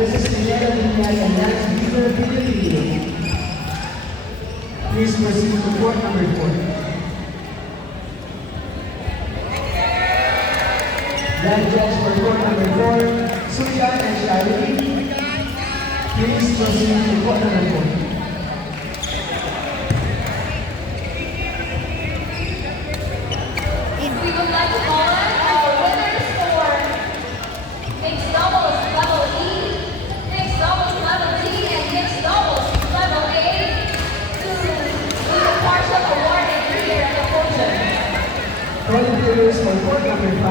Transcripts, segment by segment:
versus Pineda Linyag and Lance Beaver Filipino. Please proceed to court number 4. Land judge for court number 4, Suyan and Shari. Please proceed to court number 4. We would like to call on our winners for mixed doubles level E, mixed doubles level D, and mixed doubles level A to do the partial awarding here at the podium. Calling players for court number 5,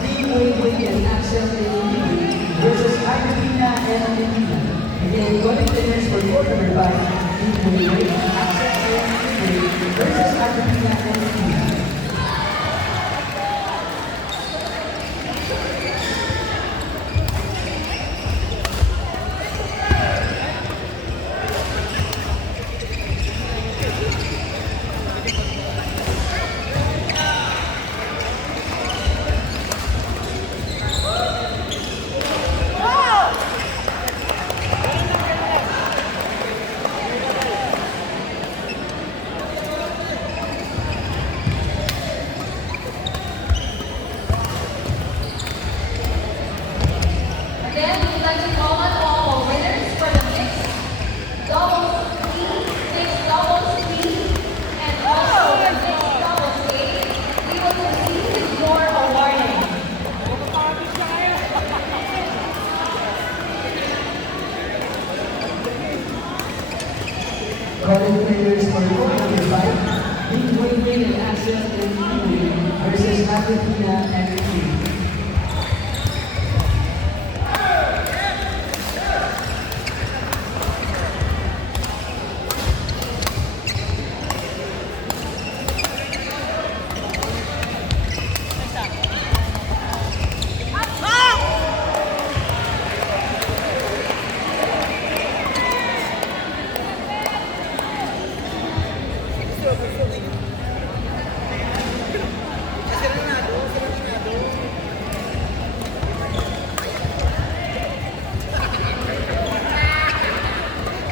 Team Wei and Axel Lee versus Argentina and Argentina. Again, calling players for court number 5, Team Wei, Axel Lee versus Argentina and Argentina. Again, we would like to call on all our winners for the mixed doubles E, mixed doubles D, and also the mixed doubles A. We will proceed with your awarding. Calling players for court number 5, Team Wei and Axel Lee versus Argentina and Argentina.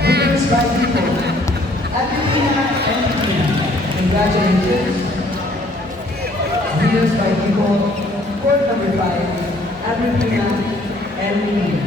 Winners by default, Argentina and Argentina. Congratulations. Winners by default, court number 5, Argentina and Argentina.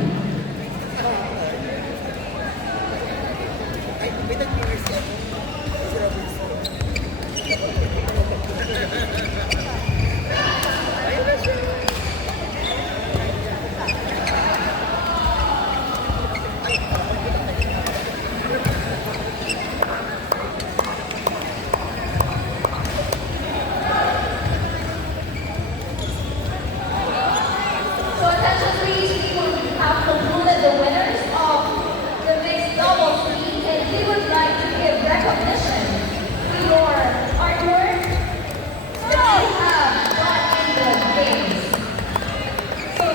So attention please, we will have concluded the winners of the mixed doubles league, and we would like to give recognition to your hard work that you have done in the games. So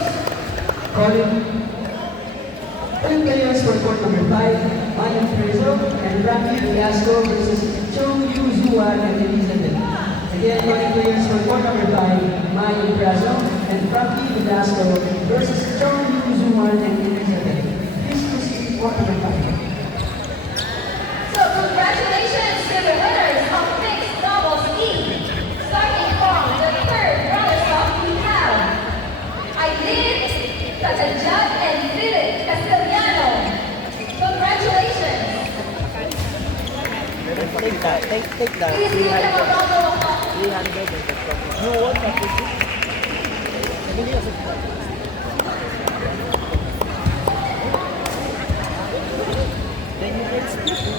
Calling players for court number 5, Mayan Prezo and Frankie Velasco versus Chong Yu Zuan and Elizabeth. Again, calling players for court number 5, Mayan Prezo and Frankie Velasco versus Chong Yu Zuan and Elizabeth. Please proceed to court number 5. So congratulations to the winners of mixed doubles E. Starting from the third runners-up, we have Aileen Catanjat and Philip Castellano. Congratulations. Take that. Take that. Please give them a round of applause. 300 and you want that to do? Then you can split it.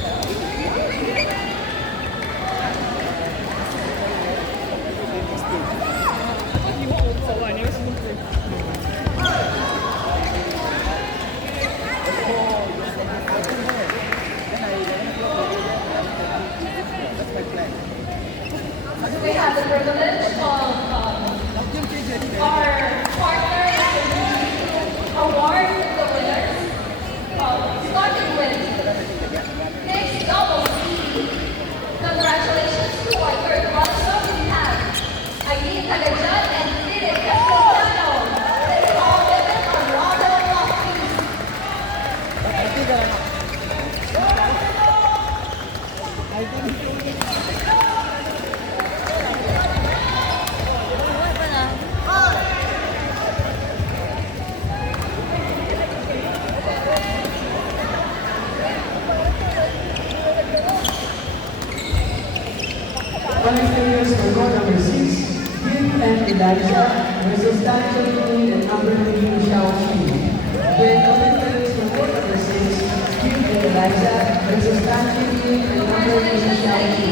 We have the privilege of our partner Running players for court number 6, Kim and Elijah versus Dan Chong and Amber Lee Xiao Qi. Then running players for court number 6, Kim and Elijah versus Dan Chong and Amber Lee Xiao Qi.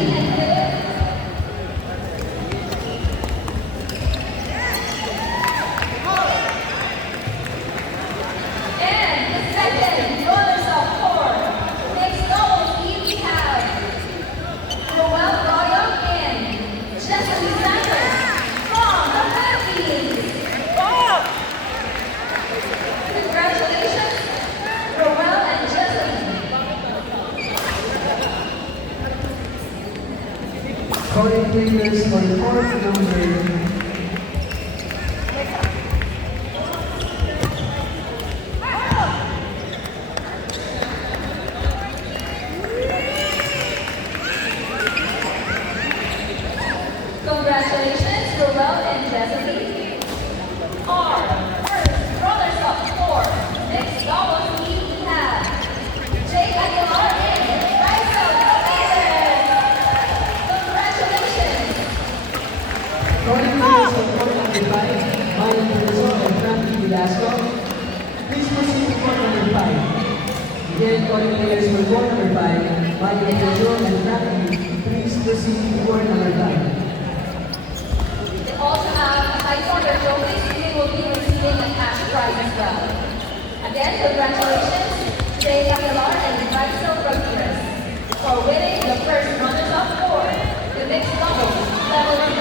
And the second runners up for mixed doubles team, we have Roel Royal and Jessica Sanders from the Philippines. Congratulations, Roel and Jessica. Calling players for court number Congratulations, Roel and Jessica. Our first runners up for mixed doubles team, we have Jay Aguilar and Rysel Ramirez. Congratulations. calling players for court number 5, Mayan Perzo and Frankie Velasco. Please proceed to court number 5. Again, calling players for court number 5, Mayan Perzo and Frankie. Please proceed to court number 5. They also have a taekwondo trophies. They will be receiving a cash prize as well. Again, congratulations, Jay Aguilar and Rysel Ramirez for winning the first runners-up for the mixed doubles level E.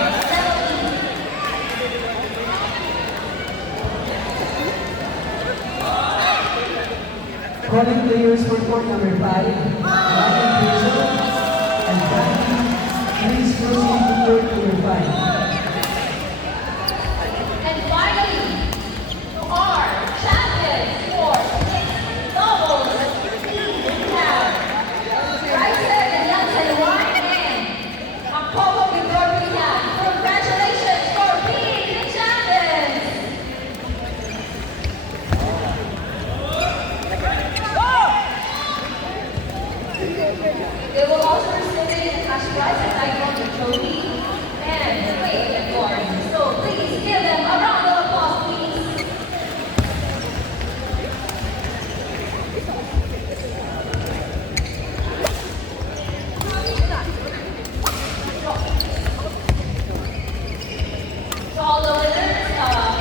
Calling players for court number 5, Mayan Perzo and Frankie. Please proceed to court number 5. And finally, our champions for mixed doubles team, we have Bryson and Yansen Wine and Apollo Vidorina. Congratulations for being the champions! They will also receive a cash prize and taekwondo trophy and plate and board. So please give them a round of applause, please. To all the winners,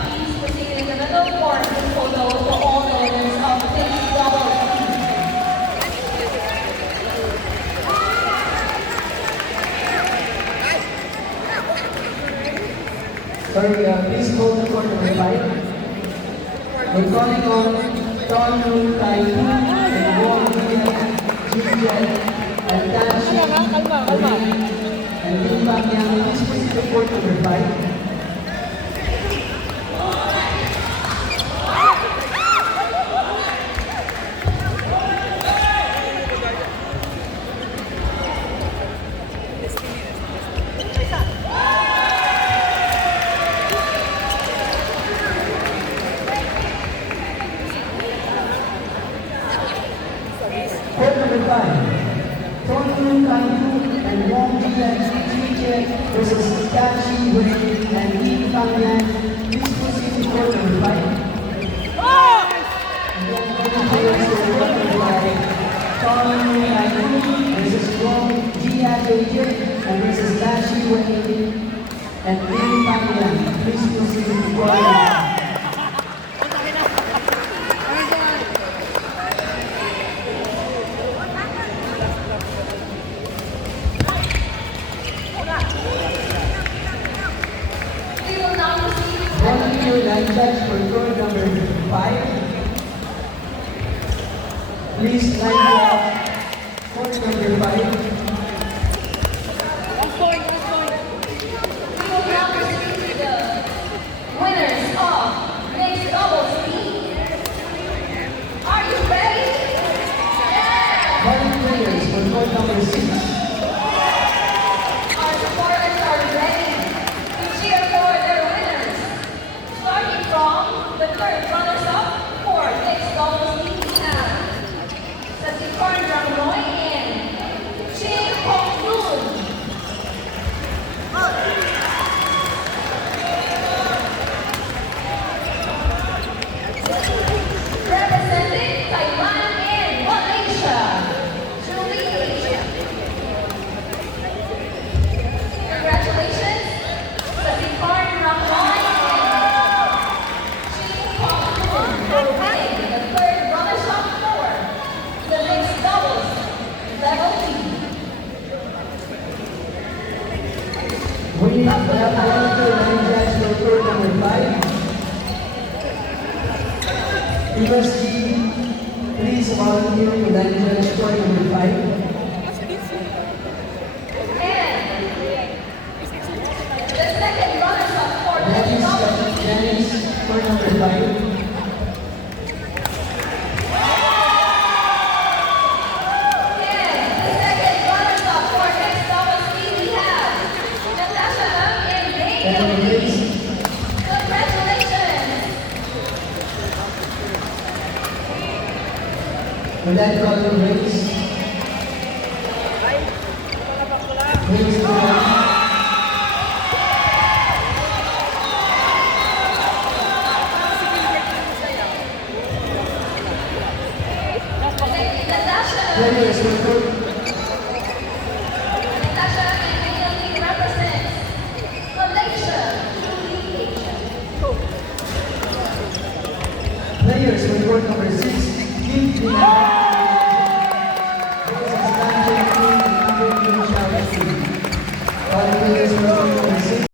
please proceed in the middle for this photo for all the winners of mixed doubles team. Sorry, please hold the court number 5. We're calling on Don Moon Tai and Wong Jian and Dan Shi and Lim Bang Yang. Please proceed to court number 5. Court number 5, Don Moon Tai and Wong Jian versus Dan Shi Wei and Lim Bang Yang. Please proceed to court number 5. And then players for court number 5, Don Moon Tai versus Wong Jian and versus Dan Shi Wei and Lim Bang Yang. Please proceed to court number 5. We will now proceed Volunteer line judge for court number 5. Please line up court number 5. We will now proceed to the winners of mixed doubles team. Are you ready? Yeah! Volunteers for court number 6. Our supporters are ready to cheer for their winners. Starting from the third runners-up for mixed doubles team, we have Satikarn Ramroy and Ching Hong Loon. Reverse G, please volunteer to line judge court number 5. And the second runners-up for mixed doubles team. Janice, court number 5. And the second runners-up for mixed doubles team, we have Natasha Ang and And Daniel Lee. please, Congratulations! with that problem raise. Raise the one. Thank you, Natasha. Players will go. Natasha and Daniel Lee represents Malaysia, Julie Asian. Players will court number 6. Kim Dinara. Versus Tanjay King and Andrew King Shao. Volunteer